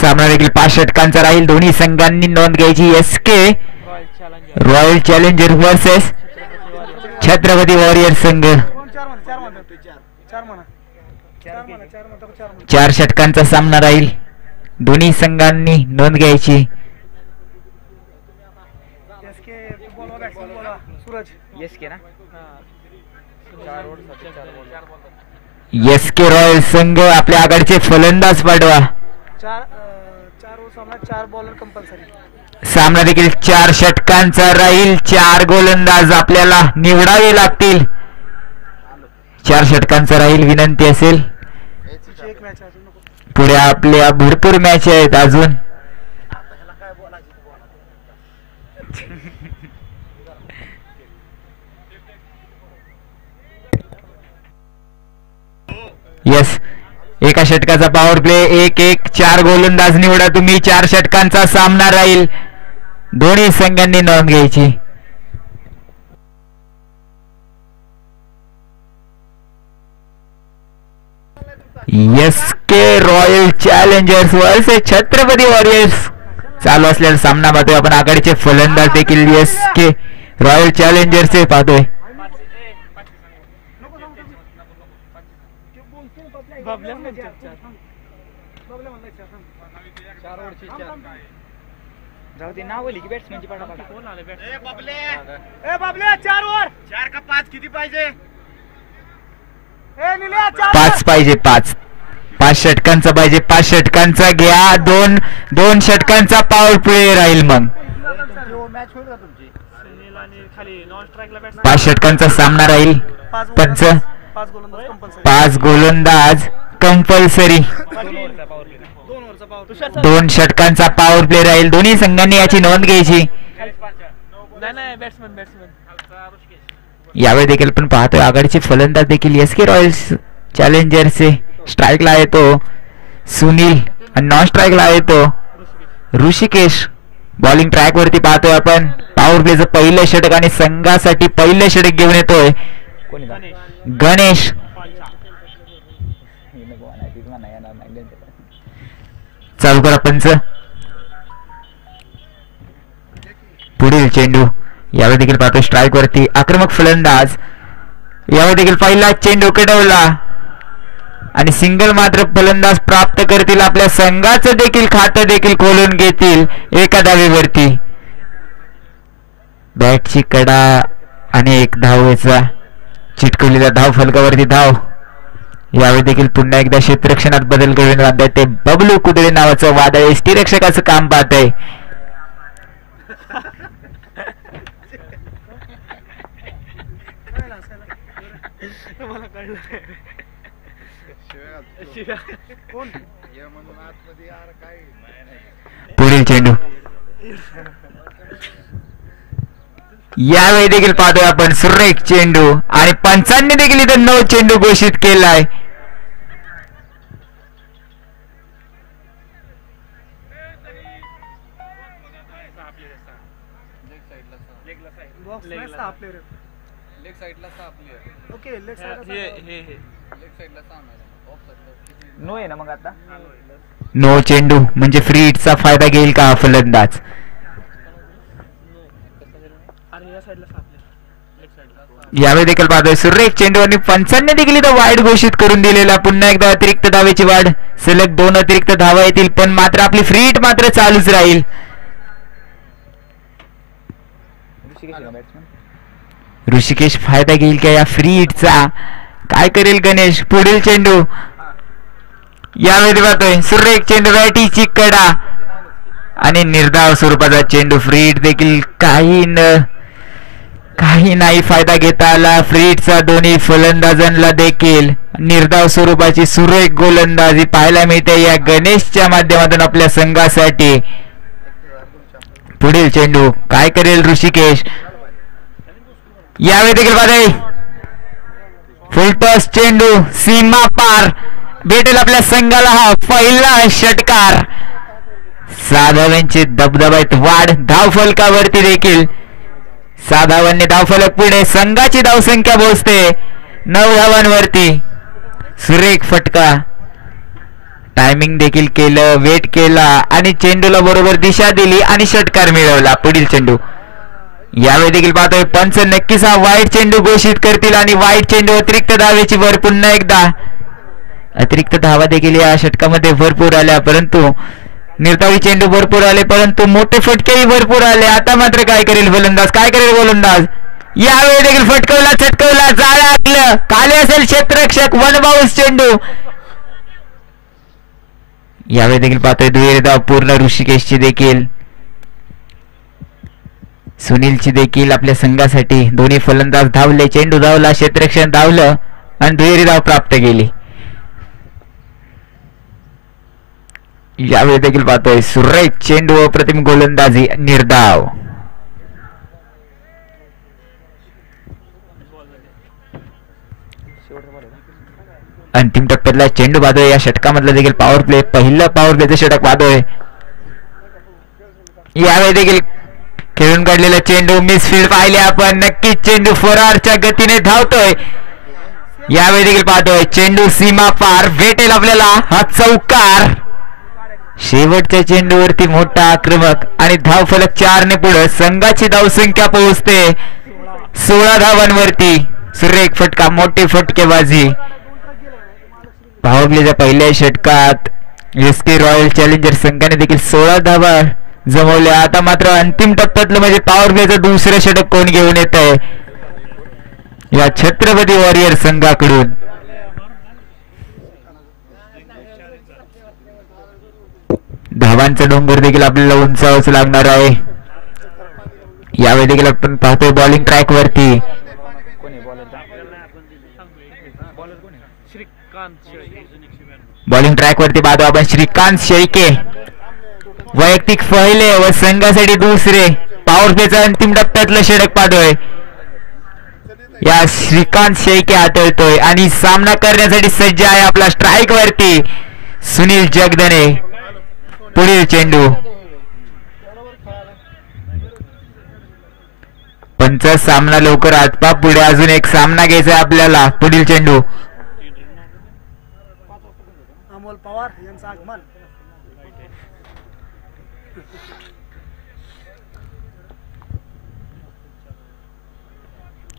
सामना देखील 5 षटकांचा राहील. दोन्ही संघांनी नोंद घ्यायची. SK royal challenger versus Chhatrapati warrior संघ. 4 षटकांचा सामना राहील. दोन्ही संघांनी नोंद घ्यायची. SK रॉयल संघ आपल्या आघाडीचे फलंदाज पाठवा. सामना देखील 4 षटकांचा राहील. 4 गोलंदाज आपल्याला निवडावे लागतील. 4 षटकांचा राहील. विनंती असेल, पुढे आपल्या भरपूर मॅच आहेत अजून. यस, एका षटकाचा पॉवर प्ले. 1-1. 4 गोलंदाज निवडा तुम्ही. 4 षटकांचा सामना राहील. दोन्ही संघांनी नोंद घ्यायची. SK royal challengers versus Chhatrapati warriors चालू असलेला सामना पाहतोय आपण. आघाडीचे फलंदाज देखील SK रॉयल चॅलेंजर्सचे पाहतोय. पाच पाहिजे. 5 षटकांचा पाहिजे. 5 षटकांचा घ्या. 2 षटकांचा पॉवर प्ले राहील. मग 5 षटकांचा सामना राहील. 5 गोलंदाज कंपल्सरी. 2 षटकांचा पॉवर प्ले राहील. दोन्ही संघांनी याची नोंद घ्यायची. यावेळी देखील पण पाहतोय आघाडीचे फलंदाज देखील SK रॉयल चॅलेंजरचे. स्ट्राईकला आहे तो सुनील आणि नॉन स्ट्राईकला आहे तो ऋषिकेश. बॉलिंग ट्रॅक वरती पाहतोय आपण. पॉवर प्लेचं पहिलं षटक आणि संघासाठी पहिलं षटक घेऊन येतोय गणेश. चालू करा पंच. पुढील चेंडू. यावेळी देखील पाहतो स्ट्राईक वरती आक्रमक फलंदाज. यावेळी देखील पहिला चेंडू कडवला आणि सिंगल मात्र फलंदाज प्राप्त करतील. आपल्या संघाचं देखील खातं देखील खोलून घेतील एका धावेवरती. बॅटची कडा आणि 1 धावेचा चिटकवलेला धाव फलकावरती धाव. यावेळी देखील पुन्हा एकदा क्षेत्ररक्षणात बदल करून आणताय ते बबलू कुदळे नावाचं वादळ एसटी रक्षकाचं काम पाहत आहे. पुढील चेंडू. यावेळी देखील पाहतोय आपण सुरेख चेंडू आणि पंचांनी देखील इथं 9 चेंडू घोषित केलाय. नो चेंडू म्हणजे फ्री हिटचा फायदा घेईल का हा फलंदाज. यावेळी देखील पाहतोय सुरेख चेंडू आणि पंचांनी देखील इथं वाईड घोषित करून दिलेला. पुन्हा एकदा अतिरिक्त धावेची वाढ. सलग 2 अतिरिक्त धावा येतील पण मात्र आपली फ्री हिट मात्र चालूच राहील. ऋषिकेश फायदा घेईल का या फ्री हिटचा. काय करेल गणेश. पुढील चेंडू. यावेळी पाहतोय सुरेख चेंडू. बॅटीची कडा आणि निर्धाव स्वरूपाचा चेंडू. फ्री हिट देखील काही नाही फायदा घेता आला फ्री हिटचा. दोन्ही फलंदाजांना देखील निर्धाव स्वरूपाची सुरेख गोलंदाजी पाहायला मिळते या गणेशच्या माध्यमातून आपल्या संघासाठी. पुढील चेंडू. काय करेल ऋषिकेश. यावेळी देखील पाहतोय फुलटॉस चेंडू. सीमा पार भेटेल आपल्या संघाला हा पहिला षटकार. 6 धावांची दबदबात वाढ धावफलकावरती देखील. 6 धावांनी धावफलक पुढे. संघाची धावसंख्या पोहोचते 9 धावांवरती. सुरेख फटका. टायमिंग देखील केलं, वेट केला आणि चेंडूला बरोबर दिशा दिली आणि षटकार मिळवला. पुढील चेंडू. यावेळी देखील पाहतोय पंच नक्कीच हा वाईट चेंडू घोषित करतील आणि वाईट चेंडू अतिरिक्त धावेची भर. पुन्हा एकदा अतिरिक्त धावा देखील या षटकामध्ये भरपूर आल्या, परंतु निर्धावी चेंडू भरपूर आले, परंतु मोठे फटकेही भरपूर आले. आता मात्र काय करेल गोलंदाज, काय करेल गोलंदाज. यावेळी देखील फटकवला, छटकवला, जाळं आखलं, खाली असेल क्षेत्ररक्षक. वन बाउन्स चेंडू. यावेळी देखील पाहतोय दुहेरी धाव पूर्ण. ऋषिकेशची देखील, सुनीलची देखील आपल्या संघासाठी. दोन्ही फलंदाज धावले, चेंडू धावला, क्षेत्ररक्षण धावलं आणि दुहेरी धाव प्राप्त केली. यावेळी देखील पाहतोय सुरेख चेंडू, अप्रतिम गोलंदाजी, निर्धाव. अंतिम टप्प्यातला चेंडू पाहतोय. या षटकामधला देखील पॉवर प्ले, पहिलं पॉवर प्लेचं षटक पाहतोय. यावेळी देखील खेळून काढलेला चेंडू, मिसफील्ड पाहिले आपण. नक्कीच चेंडू फरारच्या गतीने धावतोय. यावेळी देखील पाहतोय चेंडू सीमा पार, भेटेल आपल्याला हा चौकार. शेवटच्या चेंडूवरती मोठा आक्रमक आणि धाव फलक 4 ने पुढे. संघाची धावसंख्या पोहोचते 16 धावांवरती. सुरेख फटका, मोठी फटकेबाजी. पॉवर प्लेच्या पहिल्या षटकात एसके रॉयल चॅलेंजर संघाने देखील 16 धावा जमवल्या. आता मात्र अंतिम टप्प्यातलं म्हणजे पॉवर प्लेचं दुसरं षटक कोण घेऊन येत आहे या छत्रपती वॉरियर संघाकडून. धावांचा डोंगर देखील आपल्याला उंचावच लागणार आहे. यावेळी देखील आपण पाहतोय बॉलिंग ट्रॅक वरती पाहतो आपण श्रीकांत शेळके. वैयक्तिक पहिले व संघासाठी दुसरे पॉवर प्लेचा अंतिम टप्प्यातलं षटक पाहतोय. या श्रीकांत शेळके हाताळतोय आणि सामना करण्यासाठी सज्ज आहे आपला स्ट्राईक वरती सुनील जगदने. पुढील चेंडू. पंच सामना लवकर आटपा, पुढे अजून एक सामना घ्यायचा आपल्याला. पुढील चेंडू.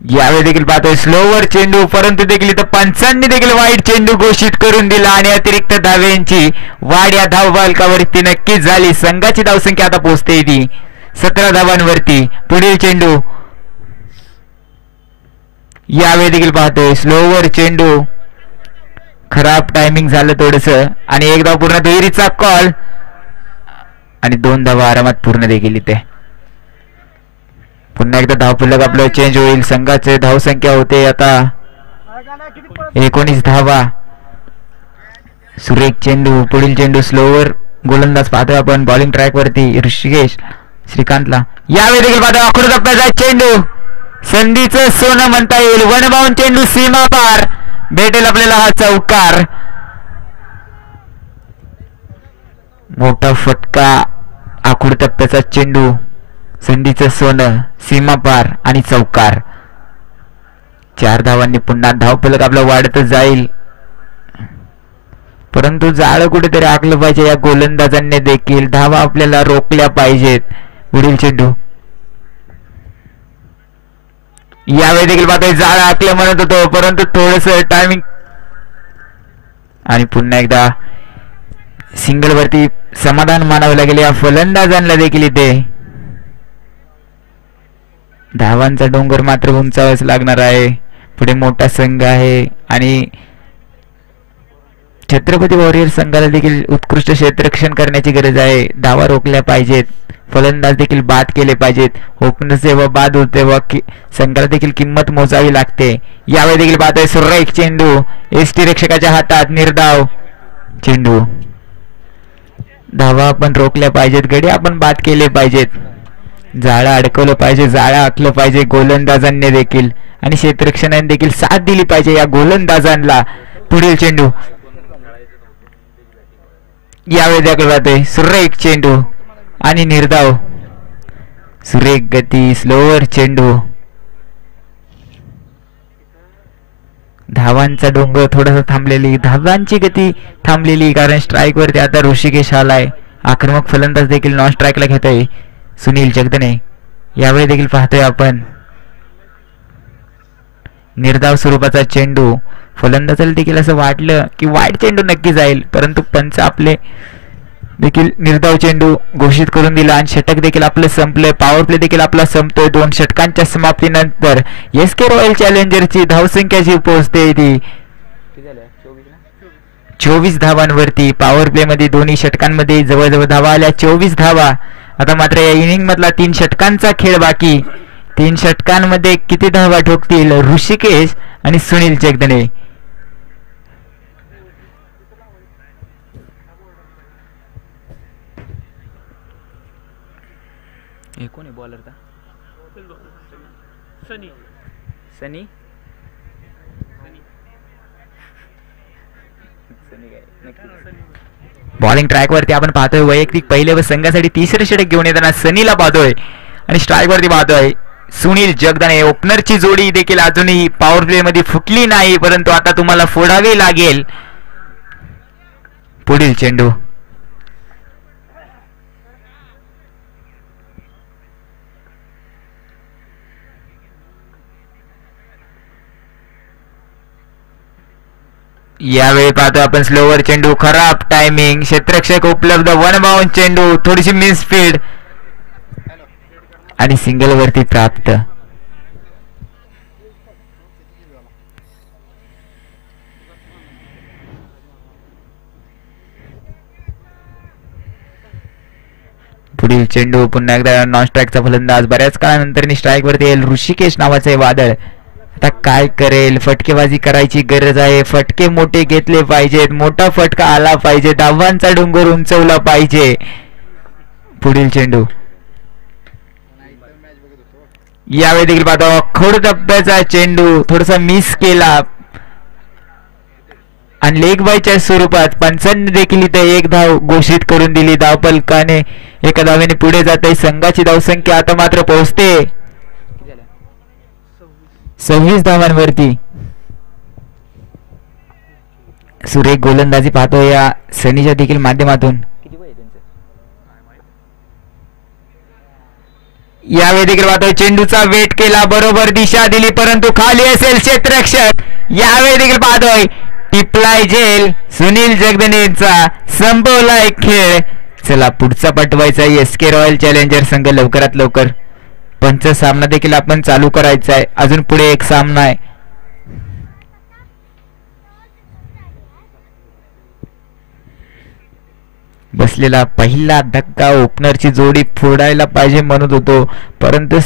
यावेळी देखील पाहतोय स्लोवर चेंडू, परंतु देखील इथं पंचांनी देखील वाईट चेंडू घोषित करून दिला आणि अतिरिक्त धाव्यांची वाढ या धाव बालकावरती नक्कीच झाली. संघाची धावसंख्या आता पोहोचते ती 17 धावांवरती. पुढील चेंडू. यावेळी देखील पाहतोय स्लोवर चेंडू, खराब टायमिंग झालं थोडस आणि एक धाव पूर्ण. दुहेरीचा कॉल आणि 2 धावा आरामात पूर्ण देखील इथे. पुन्हा एकदा धावफलक आपलं चेंज होईल. संघाचे धावसंख्या होते आता 19 धावा. सुरेख चेंडू. पुढील चेंडू स्लोवर. गोलंदाज पाहतोय आपण बॉलिंग ट्रॅक वरती ऋषिकेश श्रीकांतला. यावेळी देखील पाहतोय आखूड टप्प्याचा चेंडू, संधीचं सोनं म्हणता येईल. वन बाउंड चेंडू सीमा पार, भेटेल आपल्याला हा चौकार. मोठा फटका, आखूड टप्प्याचा चेंडू, संधीचं सोनं, सीमा पार आणि चौकार. 4 धावांनी पुन्हा धावफलक आपलं वाढतच जाईल, परंतु जाळं कुठेतरी आखलं पाहिजे. या गोलंदाजांनी देखील धावा आपल्याला रोखल्या पाहिजेत. पुढील चेंडू. यावेळी देखील पाहतोय जाळं आखलं म्हणत होतो, परंतु थोडस टायमिंग आणि पुन्हा एकदा सिंगल वरती समाधान मानावं लागेल या फलंदाजांना देखील. इथे धावांचा डोंगर मात्र उंचावाच लागणार आहे. पुढे मोठा संघ आहे आणि छत्रपती वॉरियर संघाला देखील उत्कृष्ट क्षेत्ररक्षण करण्याची गरज आहे. धावा रोखल्या पाहिजेत, फलंदाज देखील बाद केले पाहिजेत. ओपनर जेव्हा बाद होते तेव्हा संघाला देखील किंमत मोजावी लागते. यावेळी देखील पाहतोय सुरेख चेंडू, एसटी रक्षकाच्या हातात, निर्धाव चेंडू. धावा आपण रोखल्या पाहिजेत, गडी आपण बाद केले पाहिजेत, जाळं अडकवलं पाहिजे, जाळं आखलं पाहिजे गोलंदाजांनी देखील आणि क्षेत्ररक्षणाने देखील साथ दिली पाहिजे या गोलंदाजांना. पुढील चेंडू. यावेळी देखील पाहतोय सुरेख चेंडू आणि निर्धाव. सुरेख गती, स्लोवर चेंडू. धावांचा डोंगर थोडासा थांबलेली, धावांची गती थांबलेली, कारण स्ट्राईक वरती आता ऋषिकेश आलाय. आक्रमक फलंदाज देखील नॉन स्ट्राईकला घेतोय सुनील जगदने. यावेळी देखील पाहतोय आपण निर्धाव स्वरूपाचा चेंडू. फलंदाजाला देखील असं वाटलं की वाईट चेंडू नक्की जाईल, परंतु पंच आपले देखील निर्धाव चेंडू घोषित करून दिला आणि षटक देखील आपलं संपलंय. पॉवर प्ले देखील आपला संपतोय. 2 षटकांच्या समाप्तीनंतर एसके रॉयल चॅलेंजरची धावसंख्या जी पोहोचते ती 24 धावांवरती. पॉवर प्ले मध्ये दोन्ही षटकांमध्ये जवळजवळ धावा आल्या 24 धावा. आता मात्र या इनिंग मधला 3 षटकांचा खेळ बाकी. 3 षटकांमध्ये किती धावा ठोकतील ऋषिकेश आणि सुनील जगदने. कोण आहे बॉलर का? सनी बॉलिंग ट्रॅक वरती आपण पाहतोय वैयक्तिक पहिले व संघासाठी तिसरे षटक घेऊन येताना सनीला पाहतोय आणि स्ट्राईक वरती पाहतोय सुनील जगदने. ओपनरची जोडी देखील अजूनही पॉवर प्ले मध्ये फुटली नाही, परंतु आता तुम्हाला फोडावी लागेल. पुढील चेंडू यावेळी पाहतो आपण स्लोवर चेंडू, खराब टायमिंग, क्षेत्ररक्षक उपलब्ध, वन बाउंड चेंडू, थोडीशी मिस स्पीड आणि सिंगल वरती प्राप्त. पुढील चेंडू पुन्हा एकदा नॉन स्ट्राईकचा फलंदाज. बऱ्याच काळानंतर स्ट्राईक वरती येईल ऋषिकेश नावाचे वादळ. आता काय करेल? फटकेबाजी करायची गरज आहे. फटके मोठे घेतले पाहिजेत, मोठा फटका आला पाहिजे, धावांचा डोंगर उंचवला पाहिजे. पुढील चेंडू यावेळी देखील पाहतो खोड टप्प्याचा चेंडू थोडासा मिस केला आणि लेग बायच्या स्वरूपात पंचांनी देखील इथे 1 धाव घोषित करून दिली. धावफलकाने एका धावेने पुढे जाते. संघाची धावसंख्या आता मात्र पोहोचते 26 धावांवरती. सुरेख गोलंदाजी पाहतो या सनीच्या देखील माध्यमातून. यावेळी देखील पाहतोय चेंडूचा वेट केला, बरोबर दिशा दिली, परंतु खाली असेल क्षेत्ररक्षक. यावेळी देखील पाहतोय टिपलाय झेल. सुनील जगदनेचा संपवलाय खेळ. चला पुढचा पटवायचा एसके रॉयल चॅलेंजर संघ लवकरात लवकर. पंच सामना देखील आपण चालू करायचा आहे. अजून पुढे एक सामना आहे. बसलेला पहिला धक्का ओपनरची जोडी फोडायला पाहिजे म्हणत होतो, परंतु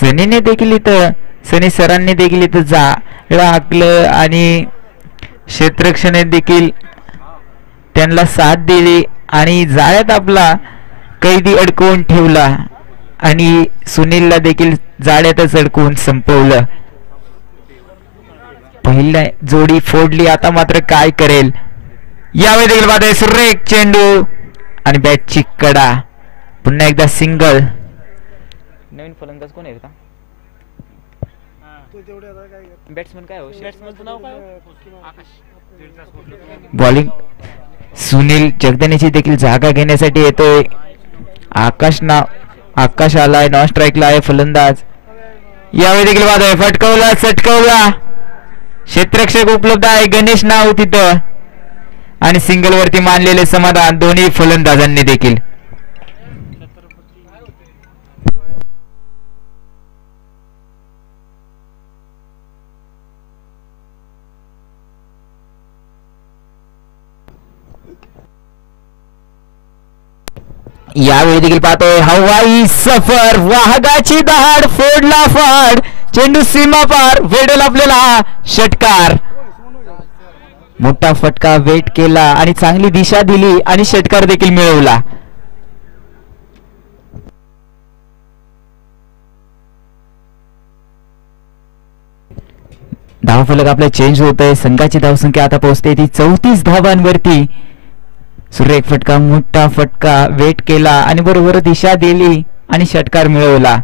सनीने देखील इथं सनी सरांनी देखील इथं जाळं हाकलं आणि क्षेत्ररक्षणे देखील त्यांना साथ दिली आणि जाळ्यात आपला कैदी अडकवून ठेवला आणि सुनीलला देखील जाळ्यातच अडकवून संपवलं. पहिला जोडी फोडली. आता मात्र काय करेल? यावेळी देखील पाहतोय सुरेख चेंडू आणि बॅटची कडा. पुन्हा एकदा सिंगल. नवीन फलंदाज कोण आहे का? बॅट्समन काय हो? बॉलिंग सुनील जगदनेची देखील जागा घेण्यासाठी येतोय. आकाश आलाय, नॉन स्ट्राईकला आहे फलंदाज. यावेळी देखील पाहतोय फटकवला, सटकवला, क्षेत्ररक्षक उपलब्ध आहे, गणेश नाव तिथं आणि सिंगल वरती मानलेले समाधान दोन्ही फलंदाजांनी देखील. यावेळी देखील पाहतोय हवाई सफर, वाहगाची दहाड, फोडला फाड, चेंडू सीमा पार, वेडल आपल्याला षटकार. मोठा फटका वेट केला आणि चांगली दिशा दिली आणि षटकार देखील मिळवला. धावफलक आपला चेंज होत आहे. संघाची धावसंख्या आता पोहोचते ती 34 धावांवरती. सुरेख फटका, मोठा फटका वेट केला आणि बरोबर दिशा दिली आणि षटकार मिळवला.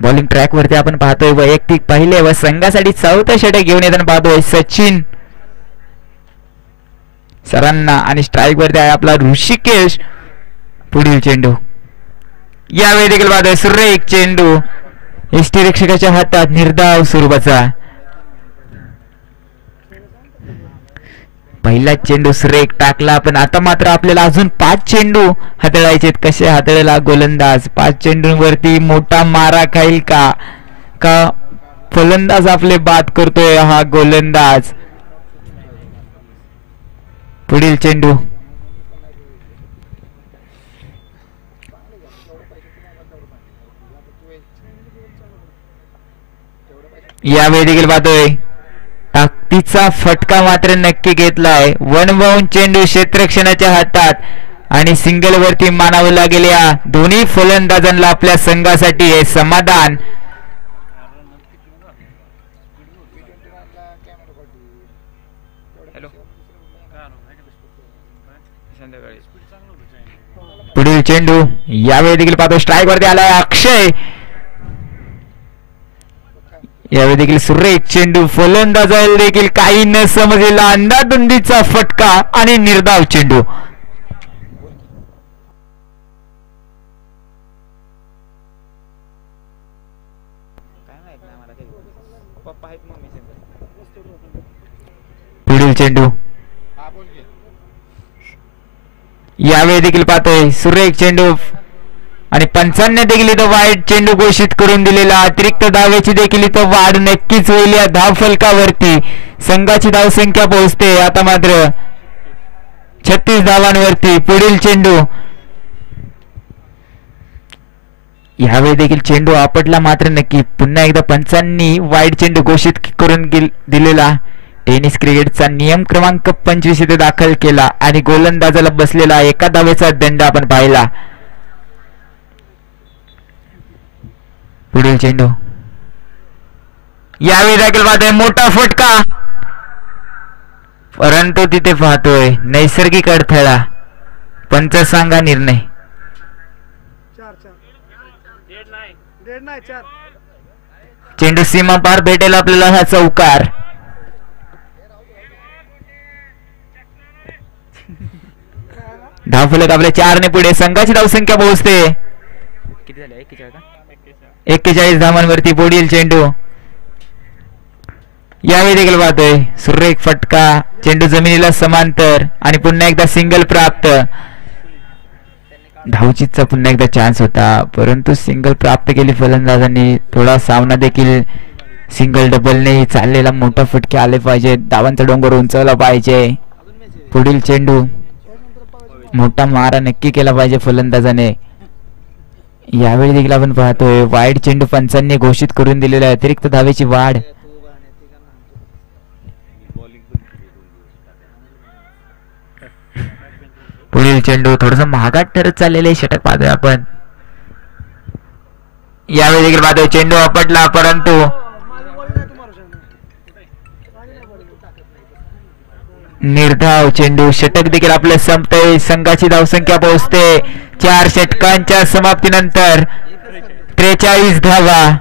बॉलिंग ट्रॅक वरती आपण पाहतोय वैयक्तिक पहिले व संघासाठी चौथा षटक घेऊन येताना पाहतोय सचिन सरांना आणि स्ट्राईक वरती आहे आपला ऋषिकेश. पुढील चेंडू यावेळी देखील पाहतोय सुरेख चेंडू यष्टीरक्षकाच्या हातात निर्धाव स्वरूपाचा. पहिला चेंडू सुरेख टाकला पण आता मात्र आपल्याला अजून 5 चेंडू हाताळायचे. कसे हाताळला गोलंदाज? 5 चेंडूंवरती मोठा मारा खाईल का फलंदाज आपले बाद करतोय हा गोलंदाज. पुढील चेंडू यावेळी देखील पाहतोय ताकदीचा फटका मात्र नक्की घेतलाय. वन बाउंड चेंडू क्षेत्ररक्षणाच्या हातात आणि सिंगल वरती मानावं लागेल या दोन्ही फलंदाजांना आपल्या संघासाठी हे समाधान. पुढील चेंडू यावेळी देखील पाहतो स्ट्राईक वरती आलाय अक्षय. यावेळी देखील सुरेख चेंडू फलंदाजाला देखील काही न समजलेला अंधाधुंदीचा फटका आणि निर्धाव चेंडू. पुढील चेंडू यावेळी देखील पाहतोय सुरेख चेंडू आणि पंचांनी देखील इथं वाईट चेंडू घोषित करून दिलेला. अतिरिक्त धावेची देखील इथं वाढ नक्कीच होईल या धाव फलकावरती. संघाची धावसंख्या पोहोचते आता मात्र 36 धावांवरती. पुढील चेंडू यावेळी देखील चेंडू आपटला मात्र नक्की. पुन्हा एकदा पंचांनी वाईट चेंडू घोषित करून दिलेला. टेनिस क्रिकेटचा नियम क्रमांक 25 इथे दाखल केला आणि गोलंदाजाला बसलेला 1 धावेचा दंड आपण पाहिला. पुढील चेंडू यावेळी देखील पाहतोय मोठा फटका परंतु तिथे पाहतोय नैसर्गिक अडथळा. पंच सांगा निर्णय. चेंडू सीमा पार भेटेल आपल्याला हा चौकार. धावफलक आपल्या 4 ने पुढे. संघाची धावसंख्या पोहोचते किती झाली? 41 धावांवरती. पुढील चेंडू यावेळी देखील पाहतोय सुरेख फटका. चेंडू जमिनीला समांतर आणि पुन्हा एकदा सिंगल प्राप्त. धावचीचा पुन्हा एकदा चान्स होता परंतु सिंगल प्राप्त केली फलंदाजांनी. थोडा सामना देखील सिंगल डबलने चाललेला मोठा फटके आले पाहिजे. धावांचा डोंगर उंचावला पाहिजे. पुढील चेंडू मोठा मारा नक्की केला पाहिजे फलंदाजाने. यावेळी देखील आपण पाहतोय वाईट चेंडू पंचांनी घोषित करून दिलेला आहे. अतिरिक्त धावेची वाढ. पुढील चेंडू थोडस महागात ठरत चाललेले षटक पाहतोय आपण. यावेळी देखील पाहतोय चेंडू आपटला परंतु निर्धाव चेंडू. षटक देखील आपलं संपतंय. संघाची धावसंख्या पोहोचते 4 षटकांच्या समाप्तीनंतर 43 धावा.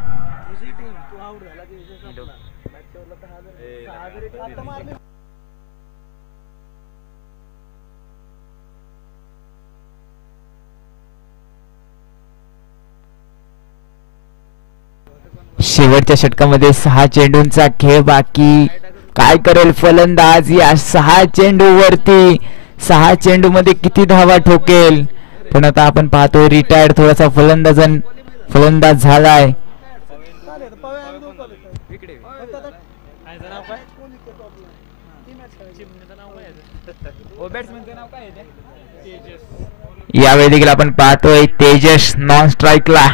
शेवटच्या षटकामध्ये 6 चेंडूंचा खेळ बाकी. काय करेल फलंदाज या 6 चेंडूवरती? 6 चेंडू मध्ये किती धावा ठोकेल? पण आता आपण पाहतोय रिटायर्ड थोडासा फलंदाज झालाय. यावेळी देखील आपण पाहतोय तेजस नॉन स्ट्राईकला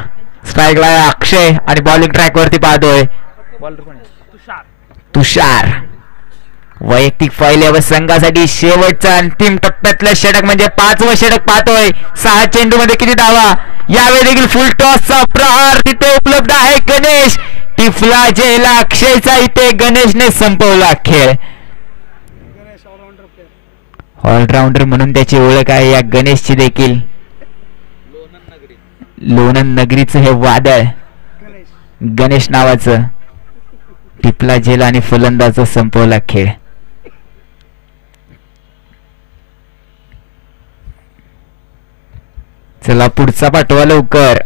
अक्षय आणि बॉलिंग ट्रॅक वरती पाहतोय तुषार. वैयक्तिक पहिले व संघासाठी शेवटचा अंतिम टप्प्यातलं षटक म्हणजे 5वं षटक पाहतोय. 6 चेंडू मध्ये किती धावा? यावेळी देखील फुल टॉसचा प्रहार तिथे उपलब्ध आहे. गणेश टिफला जेला अक्षयचा इथे गणेशने संपवला खेळ. ऑलराऊंडर म्हणून त्याची ओळख आहे या गणेशची देखील. लोणंद नगरीचं हे वादळ गणेश नावाचं टिपला झेल आणि फलंदाज संपवला खेळ. चला पुढचा पाठवा लवकर.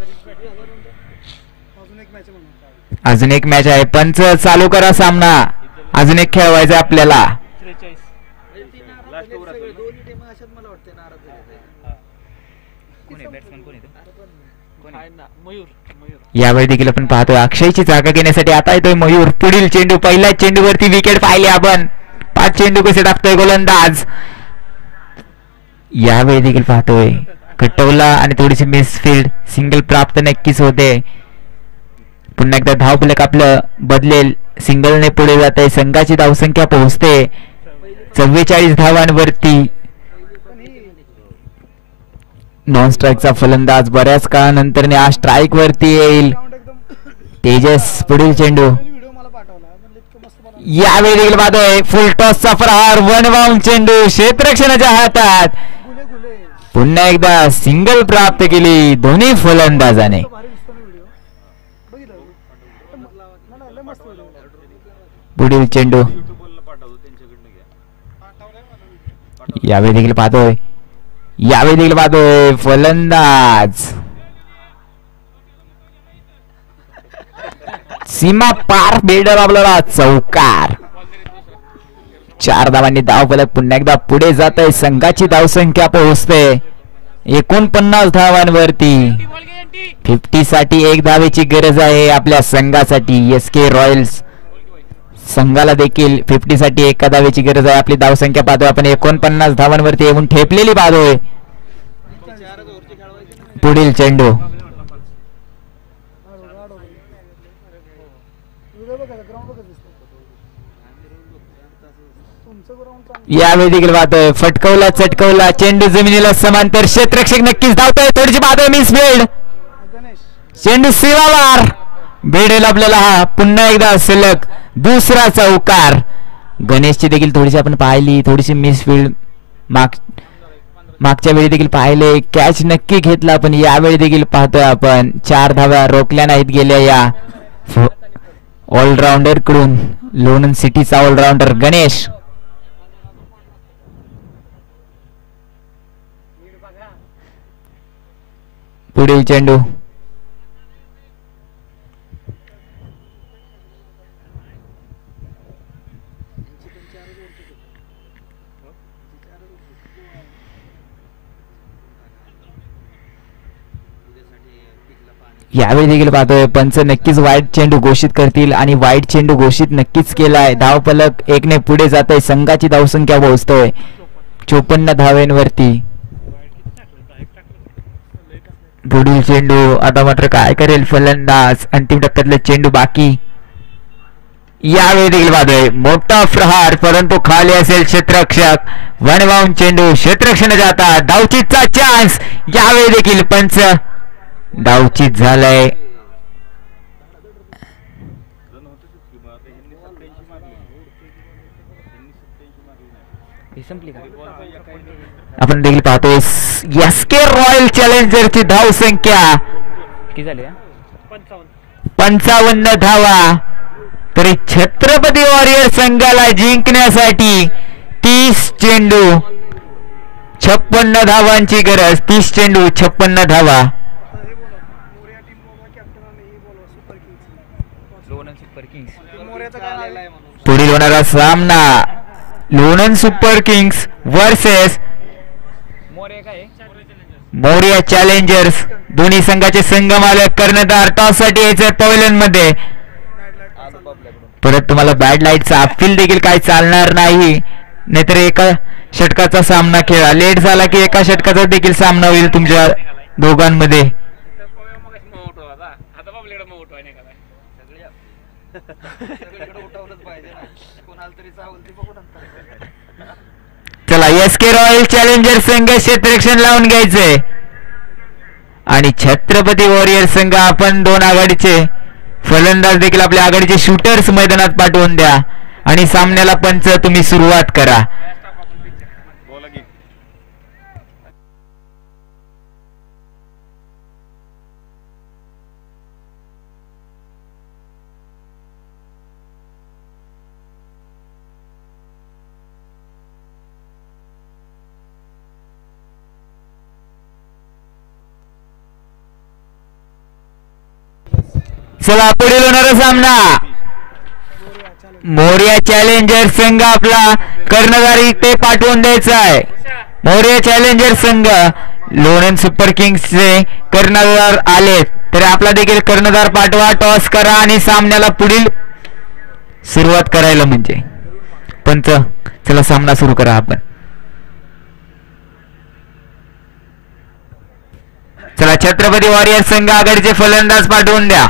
अजून एक मॅच आहे. पंच चालू करा सामना. अजून एक खेळवायचा आपल्याला. यावेळी देखील आपण पाहतोय अक्षयची जागा घेण्यासाठी आता येतोय मयूर. पुढील चेंडू पहिल्या चेंडूवरती विकेट पाहिली आपण. 5 चेंडू कसे टाकतोय गोलंदाज. यावेळी देखील पाहतोय कटवला आणि थोडीशी मिसफील्ड. सिंगल प्राप्त नक्कीच होते. पुन्हा एकदा धावफलक आपलं बदलेल. सिंगलने पुढे जात आहे. संघाची धावसंख्या पोहोचते 44 धावांवरती. नॉन स्ट्राईकचा फलंदाज बऱ्याच काळानंतर आज स्ट्राईक वरती येईल. तेजस पुढील चेंडू. यावेळी देखील पाहतोय फुल टॉसचा प्रहार. 1 बाउंड चेंडू क्षेत्ररक्षणाच्या हातात. पुन्हा एकदा सिंगल प्राप्त केली दोन्ही फलंदाजाने. पुढील चेंडू. यावेळी देखील पाहतोय फलंदाज सीमा पार बिल्डर आपल्याला चौकार. 4 धावांनी धावफलक पुन्हा एकदा पुढे जात आहे. संघाची धावसंख्या पोहोचते 49 धावांवरती. 50 साठी 1 धावेची गरज आहे आपल्या संघासाठी. SK रॉयल्स संघाला देखील 50 साठी 1 धावेची गरज आहे. आपली धावसंख्या पाहतोय आपण 49 धावांवरती येऊन ठेपलेली पाहतोय. पुढील चेंडू. यावेळी देखील पाहतोय फटकवला चटकवला चेंडू जमिनीला समांतर. क्षेत्ररक्षक नक्कीच धावतोय. थोडीशी पाहतोय मिसफील्ड. चेंडू सीमावार भेटेल आपल्याला. हा पुन्हा एकदा सलग दुसरा चौकार. गणेशची देखील थोडीशी आपण पाहिली. थोडीशी मिसफील्ड मागच्या वेळी देखील पाहिले. कॅच नक्की घेतला पण यावेळी देखील पाहतोय आपण 4 धावा रोखल्या नाहीत गेल्या या ऑलराऊंडर कडून. लोणंद सिटीचा ऑलराऊंडर गणेश. पुढील चेंडू. यावेळी देखील पाहतोय पंच नक्कीच वाईट चेंडू घोषित करतील आणि वाईट चेंडू घोषित नक्कीच केलाय. धावफलक 1 ने पुढे जात आहे. संघाची धावसंख्या पोहोचतोय 54 धावांवरती. पुढील चेंडू. आता मात्र काय करेल फलंदाज. अंतिम टप्प्यातले चेंडू बाकी. यावेळी देखील पाहतोय मोठा प्रहार परंतु खाली असेल क्षेत्ररक्षक. 1 बाउंड चेंडू क्षेत्ररक्षणाच्या हातात. धावचीतचा चान्स. यावेळी देखील पंच धावचीत झालाय. आपण देखील पाहतोय SK रॉयल चॅलेंजरची धावसंख्या 55 धावा. तरी छत्रपती वॉरियर संघाला जिंकण्यासाठी 30 चेंडू 56 धावांची गरज. 30 चेंडू 56 धावा. पुढील होणारा सामना Lonand super kings versus Morya challengers. दोन्ही संघाचे संघ मालक कर्णधार. टॉस साठी यायचे पवेलियन मध्ये. परत तुम्हाला बॅड लाईटचा अपील देखील काय चालणार नाही. नाहीतर एका षटकाचा सामना खेळा. लेट झाला की एका षटकाचा देखील सामना होईल तुमच्या दोघांमध्ये. चला SK रॉयल चॅलेंजर संघ क्षेत्ररक्षण लावून घ्यायचंय आणि छत्रपती वॉरियर संघ आपण 2 आघाडीचे फलंदाज देखील आपल्या आघाडीचे शूटर्स मैदानात पाठवून द्या आणि सामन्याला पंच तुम्ही सुरुवात करा. चला पुढील होणारा सामना मोरिया चॅलेंजर संघ आपला कर्णधार इथे पाठवून द्यायचा आहे. मोरिया चॅलेंजर संघ लोणंद सुपर किंग्सचे कर्णधार आले तर आपला देखील कर्णधार पाठवा. टॉस करा आणि सामन्याला पुढील सुरुवात करायला म्हणजे पंच चला सामना सुरू करा आपण. चला छत्रपती वॉरियर संघ आघाडीचे फलंदाज पाठवून द्या.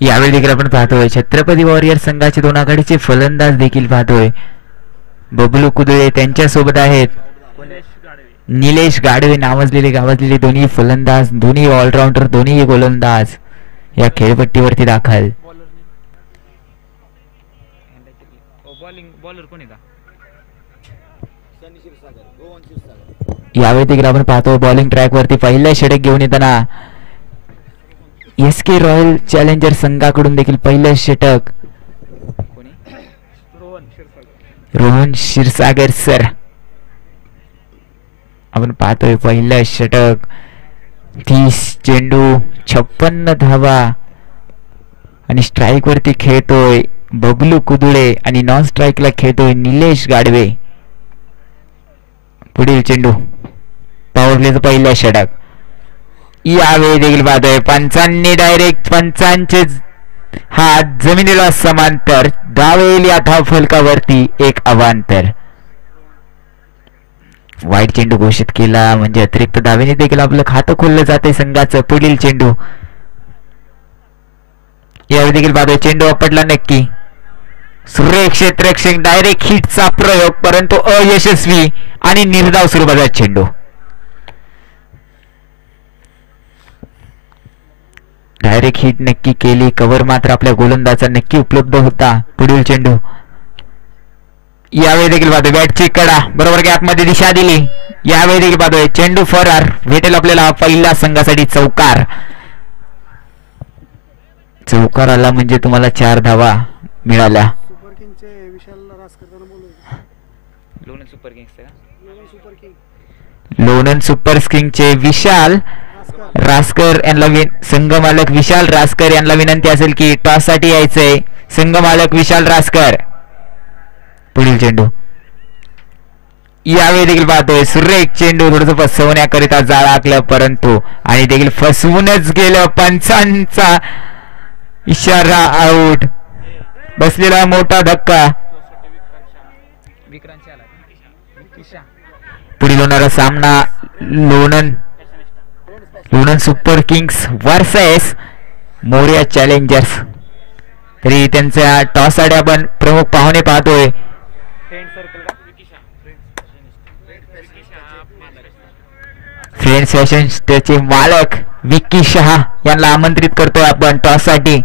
यावेळी देखील आपण पाहतोय छत्रपती वॉरियर संघाचे दोन आघाडीचे फलंदाज देखील पाहतोय. बबलू कुदळे त्यांच्या सोबत आहेत निलेश गाडवे नावाजलेले गावाजलेले दोन्ही फलंदाज, दोन्ही ऑलराऊंडर, दोन्ही गोलंदाज या खेळपट्टीवरती दाखल. यावेळी देखील आपण पाहतो बॉलिंग ट्रॅक वरती पहिल्या षटक घेऊन येताना SK रॉयल चॅलेंजर संघाकडून देखील पहिलं षटक रोहन क्षीरसागर सर. आपण पाहतोय पहिलं षटक 30 चेंडू 56 धावा आणि स्ट्राईक वरती खेळतोय बबलू कुदळे आणि नॉन स्ट्राईकला खेळतोय निलेश गाडवे. पुढील चेंडू पॉवर प्लेचं पहिलं षटक. यावेळी देखील पाहतोय पंचांनी डायरेक्ट पंचांचे हात जमिनीला समांतर धावेल या धाव फलकावरती एक अवांतर. वाईट चेंडू घोषित केला म्हणजे अतिरिक्त धावेने देखील आपलं खातं खोललं जाते संघाचं. पुढील चेंडू यावेळी देखील पाहतोय चेंडू आपटला नक्की सुरेख क्षेत्ररक्षक डायरेक्ट हिटचा प्रयोग परंतु अयशस्वी आणि निर्धाव स्वरूपाचा चेंडू. डायरेक्ट हिट नक्की केली कव्हर मात्र आपल्या गोलंदाजा नक्की उपलब्ध होता. पुढील चेंडू यावेळी देखील पाहतोय बॅटची कडा बरोबर गॅप मध्ये दिशा दिली. यावेळी देखील पाहतोय चेंडू फरार भेटेल आपल्याला पहिला संघासाठी चौकार. चौकार आला म्हणजे तुम्हाला 4 धावा मिळाल्या. लोणंद सुपर किंग्सचे विशाल रासकर यांना संघ मालक विशाल रासकर यांना विनंती असेल की टॉस साठी यायचंय. संघ मालक विशाल रासकर. पुढील चेंडू यावेळी देखील पाहतोय सुरेख चेंडू थोडस फसवण्याकरिता जाळ आखलं परंतु आणि देखील फसवूनच गेलं. पंचांचा इशारा आउट. बसलेला मोठा धक्का. पुढील होणारा सामना Lonand super kings versus Moriya challengers. तरी त्यांच्या टॉस साठी आपण प्रमुख पाहुणे पाहतोय फ्रेंड्स फॅशन त्याचे मालक विक्की शहा यांना आमंत्रित करतोय आपण टॉस साठी.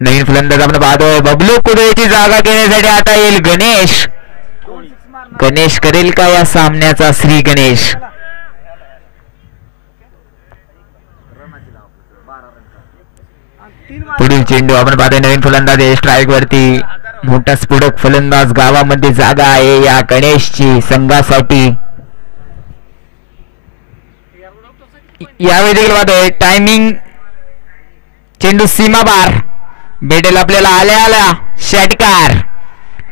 नवीन फलंदाज आपण पाहतोय बबलू कुदळेची जागा घेण्यासाठी आता येईल गणेश. गणेश करेल का या सामन्याचा श्री गणेश. पुढील चेंडू आपण पाहतोय नवीन फलंदाज स्ट्राईक वरती मोठा स्फोटक फलंदाज गावामध्ये जागा आहे या गणेशची संघासाठी. यावेळी देखील पाहतोय टायमिंग चेंडू सीमाबार भेटेल आपल्याला आल्या षटकार.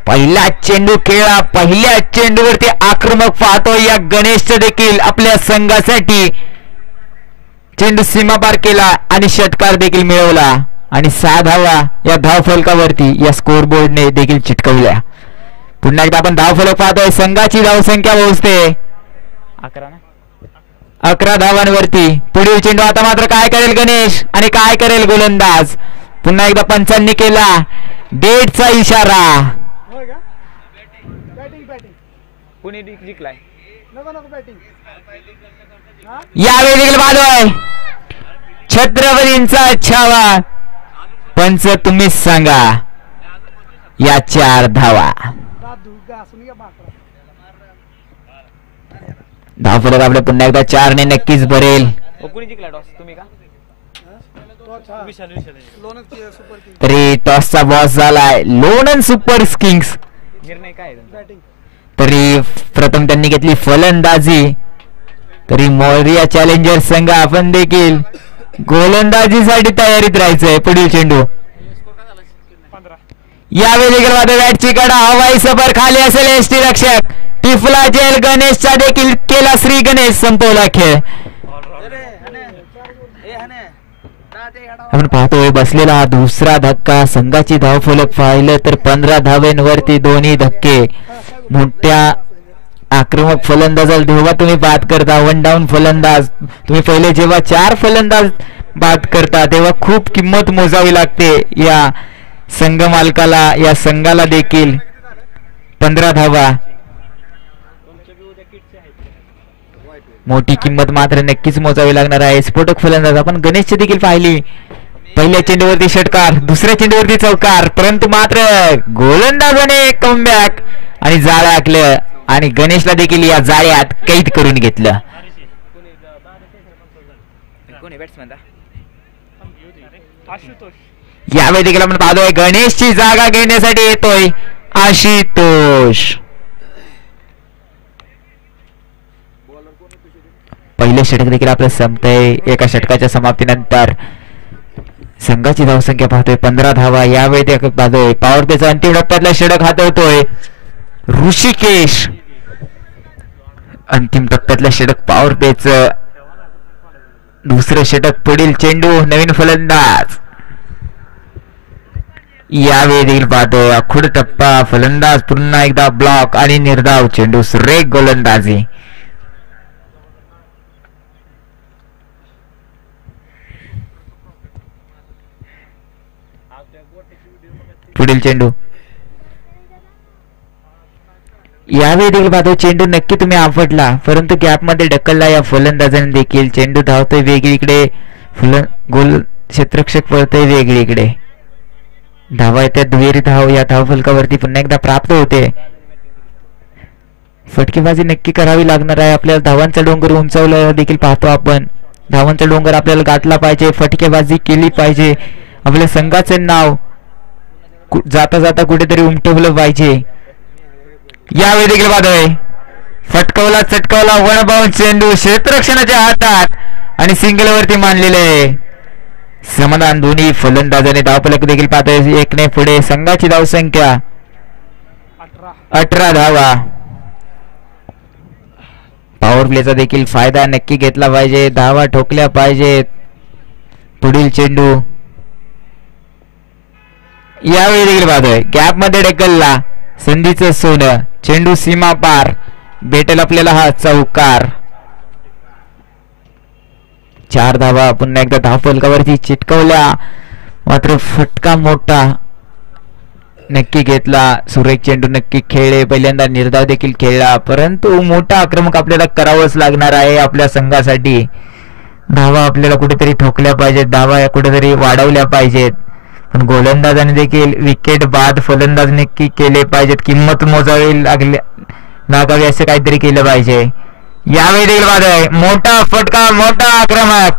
पहिला चेंडू खेळा पहिल्या चेंडूवरती आक्रमक पाहतोय या गणेशचं देखील आपल्या संघासाठी चेंडू सीमापार केला आणि षटकार देखील मिळवला आणि 6 धावा या धाव फलकावरती या स्कोर बोर्डने देखील चिटकवल्या. पुन्हा एकदा आपण धाव फलक पाहतोय संघाची धावसंख्या पोहोचते 11 धावांवरती. पुढील चेंडू आता मात्र काय करेल गणेश आणि काय करेल गोलंदाज. पुन्हा एकदा पंचांनी केला डेटचा इशारा. यावेळी देखील बाद आहे. छत्रपतींचा छावा. पंच तुम्हीच सांगा. या 4 धावा. धावफलक आपले पुन्हा एकदा 4 ने नक्कीच भरेल. तरी टॉसचा बॉस झालाय लोणंद सुपर किंग्स. तरी प्रथम त्यांनी घेतली फलंदाजी. तरी मोरिया चॅलेंजर संघ आपण देखील गोलंदाजीसाठी तयारीत राहायचंय. पुढील चेंडू. यावेळी देखील बॅटची कडा हवाई सफर खाली असेल. एसटी रक्षक टिफला जेल गणेशचा देखील केला. श्री गणेश संपवला खेळ. आपण पाहतोय बसलेला हा दुसरा धक्का. संघाची धावफलक पाहिलं तर 15 धावांवरती दोन्ही धक्के. मोठ्या आक्रमक फलंदाजाला जेव्हा तुम्ही बाद करता 1 डाऊन फलंदाज तुम्ही पहिले जेव्हा 4 फलंदाज बाद करता तेव्हा खूप किंमत मोजावी लागते. या संघ मालकाला या संघाला देखील 15 धावा मोठी किंमत मात्र नक्कीच मोजावी लागणार आहे. स्फोटक फलंदाज आपण गणेशची देखील पाहिली. पहिल्या चेंडूवरती षटकार, दुसऱ्या चेंडूवरती चौकार, परंतु मात्र गोलंदाजाने कमबॅक आणि जाळं आखलं आणि गणेशला देखील या जाळ्यात कैद करून घेतलं. यावेळी देखील आपण पाहतोय गणेशची जागा घेण्यासाठी येतोय आशुतोष. पहिले षटक देखील आपलं संपतंय. एका षटकाच्या समाप्तीनंतर संघाची धावसंख्या पाहतोय 15 धावा. यावेळी देखील पाहतोय पॉवर प्लेचा अंतिम टप्प्यातला षटक हातवतोय ऋषिकेश. अंतिम टप्प्यातलं षटक पॉवर प्लेच दुसरं षटक. पुढील चेंडू नवीन फलंदाज. यावेळी देखील पाहतोय आखूड टप्पा. फलंदाज पुन्हा एकदा ब्लॉक आणि निर्धाव चेंडू. सुरेख गोलंदाजी. पुढील चेंडू. यावेळी देखील पाहतो चेंडू नक्की तुम्ही आपटला परंतु गॅप मध्ये ढकलला या फलंदाजाने देखील. चेंडू धावतोय वेगळीकडे. गोल क्षेत्ररक्षक पळतोय वेगळीकडे. धावा येत्या दुहेरी धाव या धावफलकावरती पुन्हा एकदा प्राप्त होते. फटकेबाजी नक्की करावी लागणार आहे. आपल्याला धावांचा डोंगर उंचावला देखील पाहतो आपण. धावांचा डोंगर आपल्याला गाठला पाहिजे. फटकेबाजी केली पाहिजे. आपल्या संघाचे नाव जाता जाता कुठेतरी उमटवलं पाहिजे. यावेळी देखील पाहतोय फटकवला चटकवला. 1 बाउंड चेंडू क्षेत्ररक्षणाच्या हातात आणि सिंगल वरती मानलेले समाधान. दोन्ही फलंदाजाने धावफलक देखील पाहतोय 1 ने पुढे. संघाची धावसंख्या 18 धावा. पॉवर प्लेचा देखील फायदा नक्की घेतला पाहिजे. धावा ठोकल्या पाहिजेत. पुढील चेंडू. यावेळी देखील पाहतोय गॅप मध्ये ढकलला. संधीचं सोनं. चेंडू सीमा पार. भेटेल आपल्याला हा चौकार. 4 धावा पुन्हा एकदा धावफलकावरती चिटकवल्या. मात्र फटका मोठा नक्की घेतला. सुरेख चेंडू नक्की खेळले. पहिल्यांदा निर्धाव देखील खेळला परंतु मोठा आक्रमक आपल्याला करावंच लागणार आहे आपल्या संघासाठी. धावा आपल्याला कुठेतरी ठोकल्या पाहिजेत. धावा कुठेतरी वाढवल्या पाहिजेत. पण गोलंदाजाने देखील विकेट बाद फलंदाज नक्की केले पाहिजेत. किंमत मोजावी लागावी असे काहीतरी केलं पाहिजे. यावेळी देखील बाद आहे. मोठा फटका मोठा आक्रमक.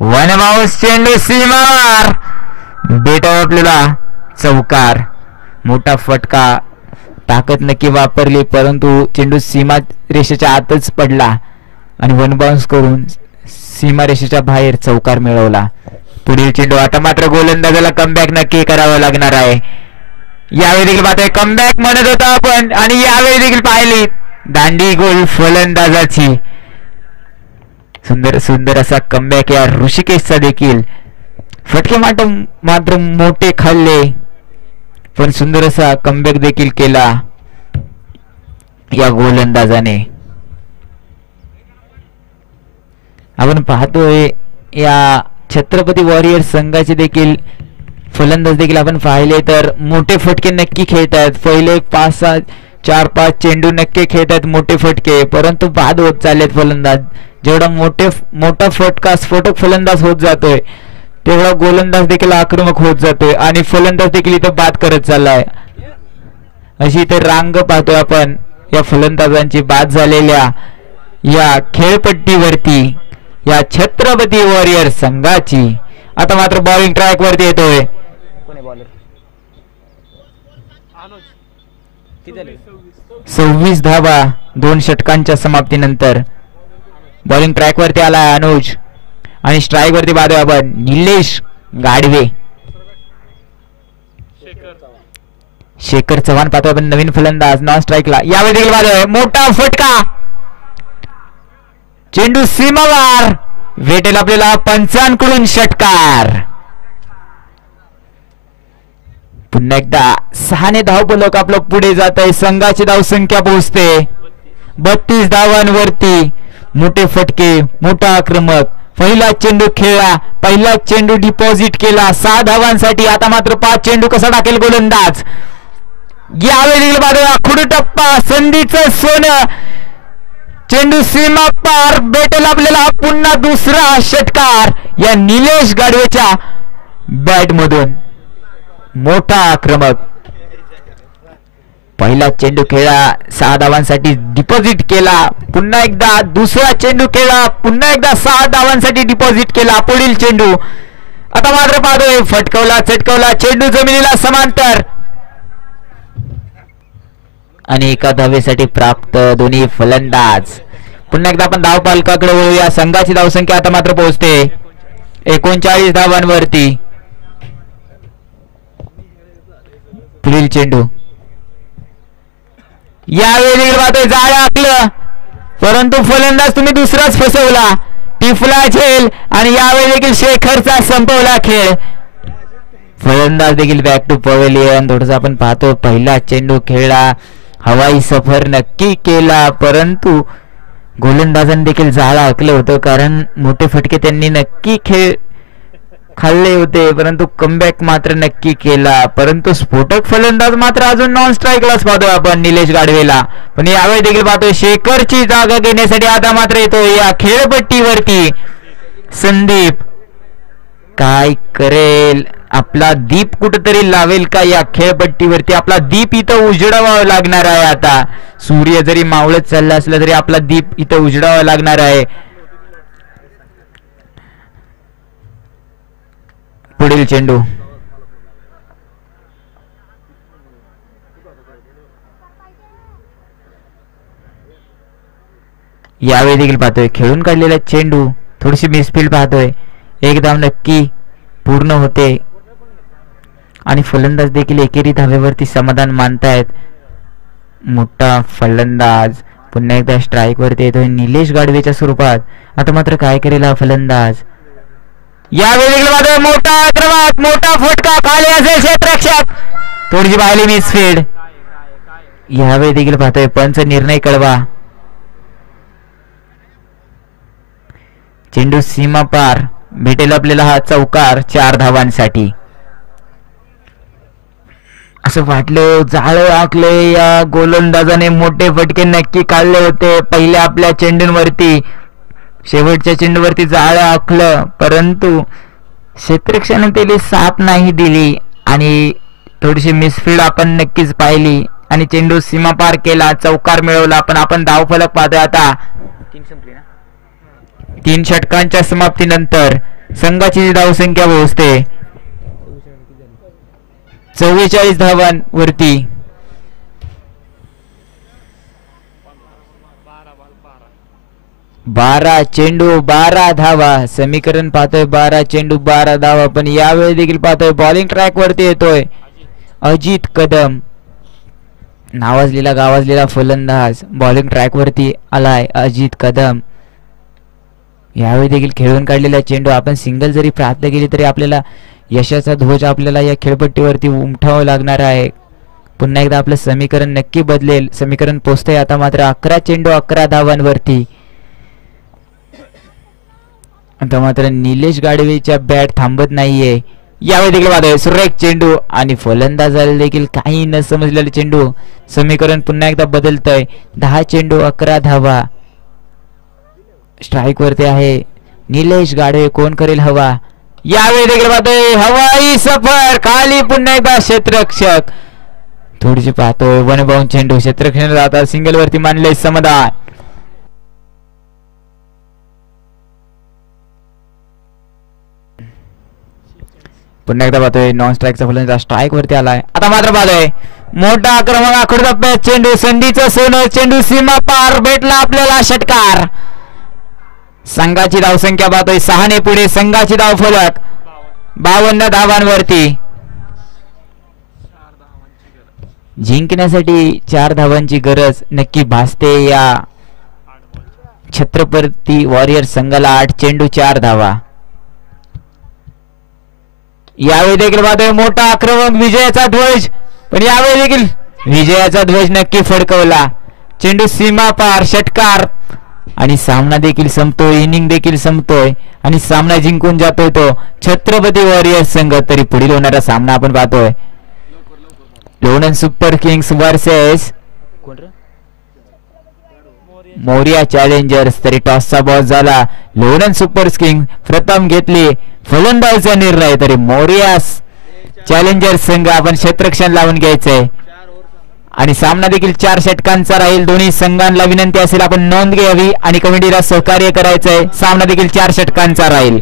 1 बाउंड चेंडू सीमार. भेटावं आपल्याला चौकार. मोठा फटका. ताकद नक्की वापरली परंतु चेंडू सीमा रेषेच्या आतच पडला आणि 1 बाउंस करून सीमा रेषेच्या बाहेर चौकार मिळवला. पुढील चेंडू. आता मात्र गोलंदाजाला कमबॅक नक्की करावं लागणार आहे. यावेळी देखील पाहतोय कमबॅक म्हणत होता आपण आणि यावेळी देखील पाहिली दांडी गोल फलंदाजाची. सुंदर सुंदर असा कमबॅक या ऋषिकेशचा देखील. फटके मात्र मोठे खाल्ले पण सुंदर असा कमबॅक देखील केला या गोलंदाजाने. आपण पाहतोय या छत्रपती वॉरियर्स संघाचे देखील फलंदाज देखील आपण पाहिले तर मोठे फटके नक्की खेळतात. पहिले 5-6 4-5 चेंडू नक्की खेळतात मोठे फटके, परंतु बाद होत चाललेत फलंदाज. जेवढा मोठा फटका स्फोटक फलंदाज होत जातोय तेवढा गोलंदाज देखील आक्रमक होत जातोय आणि फलंदाज देखील इथं बाद करत चाललाय. अशी इथे रांग पाहतोय आपण या फलंदाजांची बाद झालेल्या या खेळपट्टीवरती या छत्रपती वॉरियर संघाची. आता मात्र बॉलिंग ट्रॅक वरती येतोय 26 धावा 2 षटकांच्या समाप्तीनंतर. बॉलिंग ट्रॅक वरती आला अनुज आणि स्ट्राईक वरती पाहतोय आपण निलेश गाडवे. शेखर चव्हाण पाहतोय आपण नवीन फलंदाज नॉन स्ट्राईकला. यावेळी देखील पाहतोय मोठा फटका, चेंडू सीमावार, भेटेल आपल्याला पंचांकडून षटकार. पुन्हा एकदा 6 धावफलक आपलं पुढे जात आहे. संघाची धावसंख्या पोहोचते 32 धावांवरती. मोठे फटके, मोठा आक्रमक, पहिला चेंडू खेळला, पहिला चेंडू डिपॉझिट केला 6 धावांसाठी. आता मात्र 5 चेंडू कसा टाकेल गोलंदाज. यावेळी खुडू टप्पा, संधीचं सोनं, चेंडू सीमा पार, भेटेल आपल्याला पुन्हा दुसरा षटकार या निलेश गाडवेच्या बॅट मधून. मोठा आक्रमक, पहिला चेंडू खेळला 6 धावांसाठी डिपॉझिट केला, पुन्हा एकदा दुसरा चेंडू खेळला, पुन्हा एकदा 6 धावांसाठी डिपॉझिट केला. पुढील चेंडू आता मात्र पाहतोय फटकवला, चटकवला, चेंडू जमिनीला समांतर आणि 1 धावेसाठी प्राप्त दोन्ही फलंदाज. पुन्हा एकदा आपण धावपालकाकडे वळूया. संघाची धावसंख्या आता मात्र पोहोचते 39 धावांवरती. पुढील चेंडू यावेळी पाहतोय जाळ आखलं, परंतु फलंदाज तुम्ही दुसराच फसवला. टिफला झेल आणि यावेळी देखील शेखरचा संपवला खेळ. फलंदाज देखील बॅक टू पवेलियन. थोडस आपण पाहतो पहिला चेंडू खेळला, हवाई सफर नक्की केला, परंतु गोलंदाजांनी देखील जाळं आखलं होतं कारण मोठे फटके त्यांनी नक्की खेळ खाल्ले होते, परंतु कमबॅक मात्र नक्की केला. परंतु स्फोटक फलंदाज मात्र अजून नॉन स्ट्राईकलाच पाहतोय आपण निलेश गाडवेला. पण यावेळी देखील पाहतोय शेखरची जागा घेण्यासाठी आता मात्र येतो या खेळपट्टीवरती संदीप. काय करेल, आपला दीप कुठेतरी लावेल का या खेळपट्टीवरती. आपला दीप इथं उजडावा लागणार आहे. आता सूर्य जरी मावळत चालला असला तरी आपला दीप इथं उजडावा लागणार आहे. पुढील चेंडू यावेळी देखील पाहतोय खेळून काढलेला चेंडू, थोडीशी मिसफील्ड पाहतोय. एक धाव नक्की पूर्ण होते आणि फलंदाज देखील एकेरी धावेवरती समाधान मानतायत. मोठा फलंदाज पुन्हा एकदा स्ट्राईक वरती येतोय निलेश गाडवेच्या स्वरूपात. आता मात्र काय करेल हा फलंदाज. यावेळी मोठा आक्रमक, मोठा फटका, खाली असेल क्षेत्ररक्षक, थोडीशी पाहिली मिसफील्ड. यावेळी देखील पाहतोय पंच निर्णय कळवा. चेंडू सीमा पार, भेटेल आपल्याला हा चौकार 4 धावांसाठी. असं वाटलं जाळं आखले या गोलंदाजाने, मोठे फटके नक्की काढले होते पहिल्या आपल्या चेंडूंवरती. शेवटच्या चेंडूवरती जाळं आखलं, परंतु क्षेत्ररक्षकाने त्याला साथ नाही दिली आणि थोडीशी मिसफील्ड आपण नक्कीच पाहिली आणि चेंडू सीमा पार केला, चौकार मिळवला. पण आपण धावफलक पाहतोय आता 3 षटकांच्या समाप्तीनंतर संघाची धावसंख्या पोहोचते 44 धावांवरती. 12 चेंडू 12 धावा. समीकरण पाहतोय 12 चेंडू 12 धावा. पण यावेळी देखील पाहतोय बॉलिंग ट्रॅक वरती येतोय अजित कदम, नावाजलेला गावाजलेला फलंदाज. बॉलिंग ट्रॅक वरती आलाय अजित कदम. यावेळी देखील खेळून काढलेला चेंडू आपण सिंगल जरी प्राप्त केली तरी आपल्याला यशाचा ध्वज आपल्याला या खेळपट्टीवरती उमठावं लागणार आहे. पुन्हा एकदा आपलं समीकरण नक्की बदलेल. समीकरण पोचतंय आता मात्र 11 चेंडू 11 धावांवरती. आता मात्र निलेश गाडवेच्या बॅट थांबत नाहीये यावेळी देखील बाद आहे. सुरेख चेंडू आणि फलंदाजाला देखील काही न समजलेले चेंडू. समीकरण पुन्हा एकदा बदलतंय. 10 चेंडू 11 धावा. स्ट्राईक वरती आहे निलेश गाढवे. कोण करेल हवा? यावेळी देखील बाद आहे. हवाई सफर खाली पुन्हा एकदा क्षेत्ररक्षक. थोडीशी पाहतोय वन बाउंड चेंडू. क्षेत्ररक्षण जातात सिंगल वरती मानले समाधान. पुन्हा एकदा पाहतोय नॉन स्ट्राईकचा फलंदाज स्ट्राईक वरती आलाय. आता मात्र पाहतोय मोठा आक्रमक आखूड टप्प्यात चेंडू. संधीचा सोनं चेंडू सीमा पार भेटला आपल्याला षटकार. संघाची धावसंख्या पाहतोय 6 ने पुढे. संघाची धाव फलक 52 धावांवरती. जिंकण्यासाठी 4 धावांची गरज नक्की भासते या छत्रपती वॉरियर संघाला. 8 चेंडू 4 धावा. यावेळी देखील पाहतोय मोठा आक्रमक विजयाचा ध्वज. पण यावेळी देखील विजयाचा ध्वज नक्की फडकवला. चेंडू सीमा पार षटकार आणि सामना देखील संपतोय. इनिंग देखील संपतोय आणि सामना जिंकून जातोय तो छत्रपती वॉरियर्स संघ. तरी पुढील होणारा सामना आपण पाहतोय Lonand super kings versus Moriya challengers. तरी टॉसचा बॉल झाला. लोणंद सुपर किंग्स प्रथम घेतली फलंदाजीचा निर्णय. तरी मोरिया चॅलेंजर्स संघ आपण क्षेत्ररक्षण लावून घ्यायचंय आणि सामना देखील 4 षटकांचा राहील. दोन्ही संघांना विनंती असेल आपण नोंद घ्यावी आणि कमिटीला सहकार्य करायचंय. सामना देखील 4 षटकांचा राहील.